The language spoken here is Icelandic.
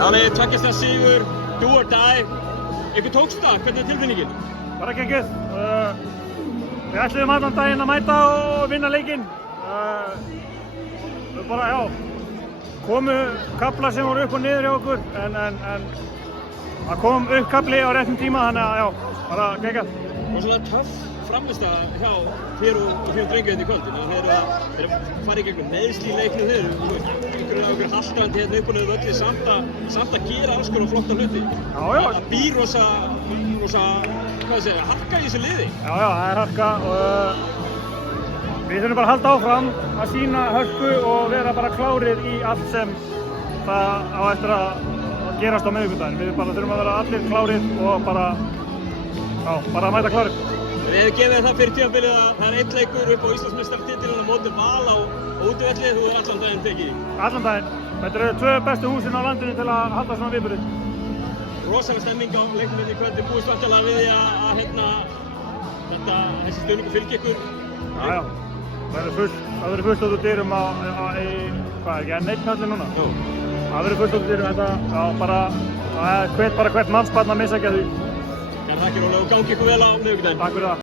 Þannig, tveggja stiga sigur, do or die. Ykkur tókst það, hvernig er tilfinningin? Bara geggjuð. Við ætluðum allan daginn að mæta og vinna leikinn. Við bara, komu kaflar sem voru upp og niður hjá okkur, en það kom upp kafli á réttum tíma, þannig að bara geggjað. Og svona töff frammistaða hjá þér og þér drengið hérna í kvöld. Þeir fara í gegnum meiðsli í leiknum þeir, einhverjum haltrandi hérna upp og niður völli samt að gera alls konar flotta hluti. Það býr rosa, harka í þessu liði. Já, það er harka og við þurfum bara að halda áfram að sýna hörku og vera bara klárir í allt sem það á eftir að gerast á miðvikudaginn. Við bara þurfum að vera allir klárir og bara að mæta klárir. Við hefum gefið þér það fyrir tímabilið að það er einn leikur upp á Íslandsmeistaratitilinn á móti Val á útivelli, þú allan daginn tekið í. Allan daginn. Þetta eru 2 bestu húsin á landinu til að halda svona viðburði. Rosalega stemming á leiknum hérna í kvöld, búist vantilega við því að þessi stuðningur fylgi ykkur. Já. Það verður fullt út úr dyrum ekki enn einn halli núna? Jú. Það verður fullt út úr dyrum, það hvet hvert mannsbarn að missa ekki að því. Þakkir og gangi ykkur vel á miðvikudaginn. Takk fyrir það.